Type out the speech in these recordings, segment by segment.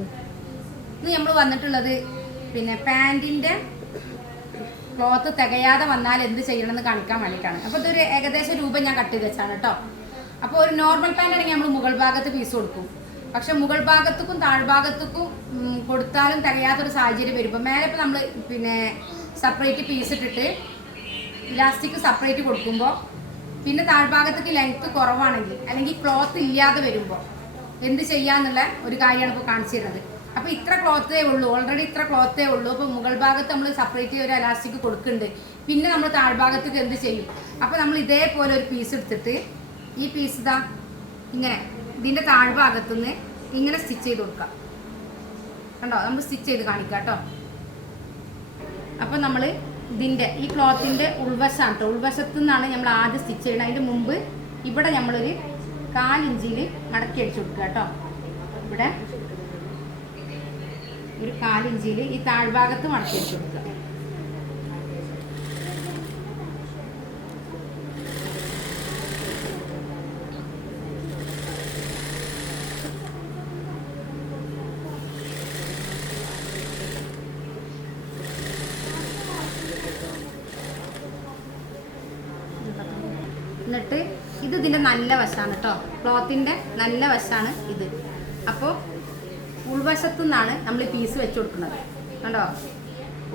ഇന്ന് നമ്മൾ വന്നിട്ടുള്ളത് പിന്നെ പാന്റിന്റെ ക്ലോത്ത് തികയാതെ വന്നാൽ എന്ത് ചെയ്യണമെന്ന് കാണിക്കാൻ വേണ്ടിയിട്ടാണ്. അപ്പോൾ ഇതൊരു ഏകദേശം രൂപം ഞാൻ കട്ട് ചെയ്ത് വെച്ചാണ് കേട്ടോ. അപ്പോൾ ഒരു നോർമൽ പാന്റ് ആണെങ്കിൽ നമ്മൾ മുകൾ ഭാഗത്ത് പീസ് കൊടുക്കും. പക്ഷെ മുകൾ ഭാഗത്തേക്കും താഴ്ഭാഗത്തേക്കും കൊടുത്താലും തികയാത്തൊരു സാഹചര്യം വരുമ്പോൾ മേലെ ഇപ്പോൾ നമ്മൾ പിന്നെ സെപ്പറേറ്റ് പീസ് ഇട്ടിട്ട് ഇലാസ്റ്റിക് സെപ്പറേറ്റ് കൊടുക്കുമ്പോൾ പിന്നെ താഴ്ഭാഗത്തേക്ക് ലെങ്ത്ത് കുറവാണെങ്കിൽ അല്ലെങ്കിൽ ക്ലോത്ത് ഇല്ലാതെ വരുമ്പോൾ എന്ത് ചെയ്യാന്നുള്ള ഒരു കാര്യമാണ് ഇപ്പോൾ കാണിച്ചു തരുന്നത് അപ്പോൾ ഇത്ര ക്ലോത്തേ ഉള്ളൂ. ഓൾറെഡി ഇത്ര ക്ലോത്തേ ഉള്ളൂ. അപ്പോൾ മുകൾ ഭാഗത്ത് നമ്മൾ സെപ്പറേറ്റ് ഒരു അലാസ്റ്റിക് കൊടുക്കുന്നുണ്ട്. പിന്നെ നമ്മൾ താഴ്ഭാഗത്തേക്ക് എന്ത് ചെയ്യും? അപ്പോൾ നമ്മൾ ഇതേപോലെ ഒരു പീസ് എടുത്തിട്ട് ഈ പീസ് ഇതാ ഇങ്ങനെ ഇതിന്റെ താഴ്ഭാഗത്തുനിന്ന് ഇങ്ങനെ സ്റ്റിച്ച് ചെയ്ത് കൊടുക്കാം കണ്ടോ? നമ്മൾ സ്റ്റിച്ച് ചെയ്ത് കാണിക്കാം കേട്ടോ. അപ്പോൾ നമ്മൾ ഇതിന്റെ ഈ ക്ലോത്തിന്റെ ഉൾവശമാണ് കേട്ടോ. ഉൾവശത്തു നിന്നാണ് നമ്മൾ ആദ്യം സ്റ്റിച്ച് ചെയ്യുന്നത് അതിന്റെ മുമ്പ് ഇവിടെ നമ്മളൊരു കാലിഞ്ചിയിൽ മടക്കി അടിച്ചു കൊടുക്കുക കേട്ടോ. ഇവിടെ ഒരു കാലിഞ്ചിയിൽ ഈ താഴ്ഭാഗത്ത് മടക്കി അടിച്ചു കൊടുക്കുക. എന്നിട്ട് ഇത് ഇതിന്റെ നല്ല വശമാണ് കേട്ടോ. ക്ലോത്തിന്റെ നല്ല വശമാണ് ഇത്. അപ്പോൾ ഉൾവശത്തു നിന്നാണ് നമ്മൾ പീസ് വെച്ച് കൊടുക്കുന്നത്. കണ്ടോ?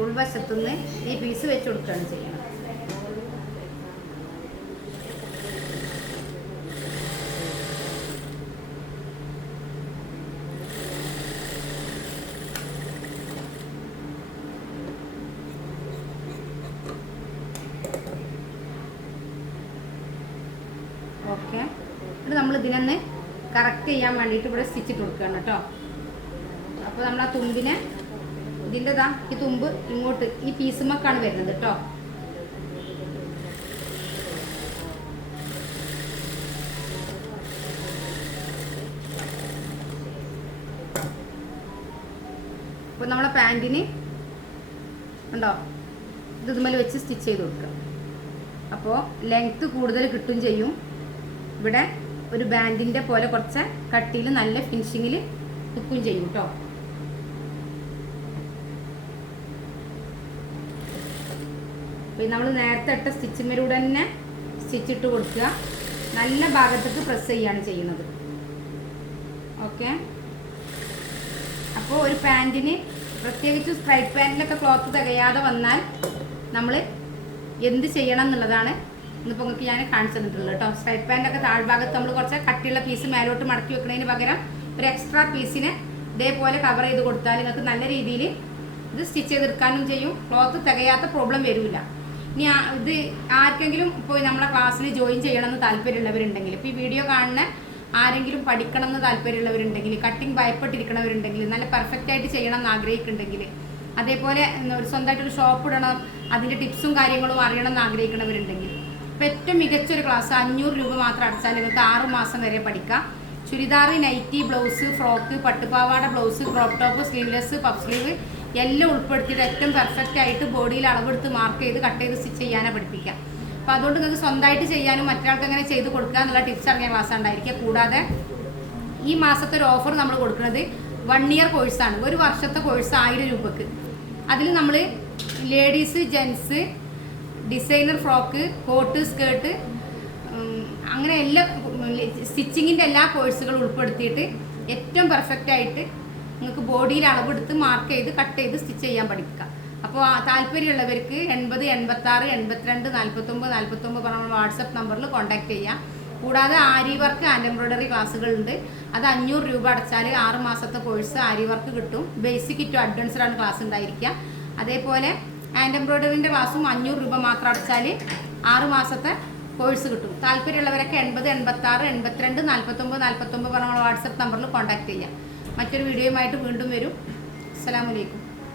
ഉൾവശത്തു നിന്ന് ഈ പീസ് വെച്ച് കൊടുക്കുകയാണ് ചെയ്യണം ഓക്കെ ഇത് നമ്മൾ ഇതിനൊന്ന് കറക്റ്റ് ചെയ്യാൻ വേണ്ടിയിട്ട് ഇവിടെ സ്റ്റിച്ച് ഇട്ട് കൊടുക്കുകയാണ് കേട്ടോ. അപ്പോൾ നമ്മൾ ആ തുമ്പിനെ ഇതിന്റെ ഇതാ ഈ തുമ്പ് ഇങ്ങോട്ട് ഈ പീസുമൊക്കെയാണ് വരുന്നത് കേട്ടോ. അപ്പോൾ നമ്മളെ പാന്റിന് ഉണ്ടോ ഇത് ഇതുമേൽ വെച്ച് സ്റ്റിച്ച് ചെയ്ത് കൊടുക്കുക. അപ്പോൾ ലെങ്ത്ത് കൂടുതൽ കിട്ടും ചെയ്യും. ഇവിടെ ഒരു ബാൻഡിന്റെ പോലെ കുറച്ച് കട്ടിയിൽ നല്ല ഫിനിഷിങ്ങിൽ നിൽക്കുകയും ചെയ്യും കേട്ടോ പിന്നെ നമ്മൾ നേരത്തെ ഇട്ട സ്റ്റിച്ചിന്മേലൂടെ തന്നെ സ്റ്റിച്ചിട്ട് കൊടുക്കുക. നല്ല ഭാഗത്തേക്ക് പ്രസ് ചെയ്യാണ് ചെയ്യുന്നത്. ഓക്കെ അപ്പോൾ ഒരു പാന്റിന് പ്രത്യേകിച്ച് സ്ട്രൈറ്റ് പാന്റിലൊക്കെ ക്ലോത്ത് തികയാതെ വന്നാൽ നമ്മൾ എന്ത് ചെയ്യണം എന്നുള്ളതാണ് ഇന്നിപ്പോൾ നിങ്ങൾക്ക് ഞാൻ കാണിച്ചു തന്നിട്ടുള്ളത് കേട്ടോ. സ്ട്രൈറ്റ് പാന്റൊക്കെ താഴ്ഭാഗത്ത് നമ്മൾ കുറച്ച് കട്ടിയുള്ള പീസ് മേലോട്ട് മടക്കി വെക്കുന്നതിന് പകരം ഒരു എക്സ്ട്രാ പീസിനെ ഇതേപോലെ കവർ ചെയ്ത് കൊടുത്താൽ നിങ്ങൾക്ക് നല്ല രീതിയിൽ ഇത് സ്റ്റിച്ച് ചെയ്തെടുക്കാനും ചെയ്യും. ക്ലോത്ത് തികയാത്ത പ്രോബ്ലം വരില്ല ഇനി ഇത് ആർക്കെങ്കിലും പോയി നമ്മളെ ക്ലാസ്സിൽ ജോയിൻ ചെയ്യണമെന്ന് താല്പര്യമുള്ളവരുണ്ടെങ്കിൽ ഇപ്പോൾ ഈ വീഡിയോ കാണുന്ന ആരെങ്കിലും പഠിക്കണം എന്ന് താല്പര്യമുള്ളവരുണ്ടെങ്കിൽ കട്ടിങ് ഭയപ്പെട്ടിരിക്കണവരുണ്ടെങ്കിൽ നല്ല പെർഫെക്റ്റ് ആയിട്ട് ചെയ്യണം എന്ന് ആഗ്രഹിക്കുന്നുണ്ടെങ്കിൽ അതേപോലെ സ്വന്തമായിട്ടൊരു ഷോപ്പ് ഇടണം അതിന്റെ ടിപ്സും കാര്യങ്ങളും അറിയണം എന്ന് ആഗ്രഹിക്കുന്നവരുണ്ടെങ്കിൽ അപ്പോൾ ഏറ്റവും മികച്ചൊരു ക്ലാസ് അഞ്ഞൂറ് രൂപ മാത്രം അടച്ചാൽ നിങ്ങൾക്ക് ആറ് മാസം വരെ പഠിക്കാം. Churidar nightie blouse frock പട്ടുപാവാട blouse crop top sleeveless puff sleeve എല്ലാം ഉൾപ്പെടുത്തിയിട്ട് ഏറ്റവും പെർഫെക്റ്റ് ആയിട്ട് ബോഡിയിൽ അളവെടുത്ത് മാർക്ക് ചെയ്ത് കട്ട് ചെയ്ത് സ്റ്റിച്ച് ചെയ്യാനാണ് പഠിപ്പിക്കാം അപ്പോൾ അതുകൊണ്ട് നിങ്ങൾക്ക് സ്വന്തമായിട്ട് ചെയ്യാനും മറ്റൊരാൾക്ക് എങ്ങനെ ചെയ്ത് കൊടുക്കുക എന്നുള്ള ടിപ്സ് ഇറങ്ങിയ ക്ലാസ് ഉണ്ടായിരിക്കുക. കൂടാതെ ഈ മാസത്തെ ഒരു ഓഫർ നമ്മൾ കൊടുക്കുന്നത് വൺ ഇയർ കോഴ്സാണ് ഒരു വർഷത്തെ കോഴ്സ് ആയിരം രൂപക്ക്. അതിൽ നമ്മൾ ladies gents designer frock coat skirt അങ്ങനെ എല്ലാ സ്റ്റിച്ചിങ്ങിന്റെ എല്ലാ കോഴ്സുകളും ഉൾപ്പെടുത്തിയിട്ട് ഏറ്റവും പെർഫെക്റ്റ് ആയിട്ട് നിങ്ങൾക്ക് ബോഡിയിൽ അളവെടുത്ത് മാർക്ക് ചെയ്ത് കട്ട് ചെയ്ത് സ്റ്റിച്ച് ചെയ്യാൻ പഠിക്കുക. അപ്പോൾ താല്പര്യമുള്ളവർക്ക് എൺപത് എൺപത്താറ് എൺപത്തിരണ്ട് നാൽപ്പത്തൊമ്പത് നാൽപ്പത്തൊമ്പത് പറഞ്ഞ വാട്സപ്പ് നമ്പറിൽ കോൺടാക്ട് ചെയ്യാം. കൂടാതെ ആരി വർക്ക് ആൻഡ് എംബ്രോയ്ഡറി ക്ലാസ്സുകളുണ്ട് അത് അഞ്ഞൂറ് രൂപ അടച്ചാൽ ആറ് മാസത്തെ കോഴ്സ് ആരി വർക്ക് കിട്ടും. ബേസിക് ടു അഡ്വാൻസ്ഡ് ആണ് ക്ലാസ് ഉണ്ടായിരിക്കുക. അതേപോലെ ആൻഡ് എംബ്രോയ്ഡറിന്റെ ക്ലാസ്സും അഞ്ഞൂറ് രൂപ മാത്രം അടച്ചാൽ ആറ് മാസത്തെ കോഴ്സ് കിട്ടും. താല്പര്യമുള്ളവരൊക്കെ എൺപത് എൺപത്താറ് എൺപത്തിരണ്ട് നാൽപ്പത്തൊമ്പത് നാൽപ്പത്തൊമ്പത് പറഞ്ഞ വാട്സപ്പ് നമ്പറിൽ കോൺടാക്ട് ചെയ്യാം. മറ്റൊരു വീഡിയോയുമായിട്ട് വീണ്ടും വരും. അസ്സലാമു അലൈക്കും.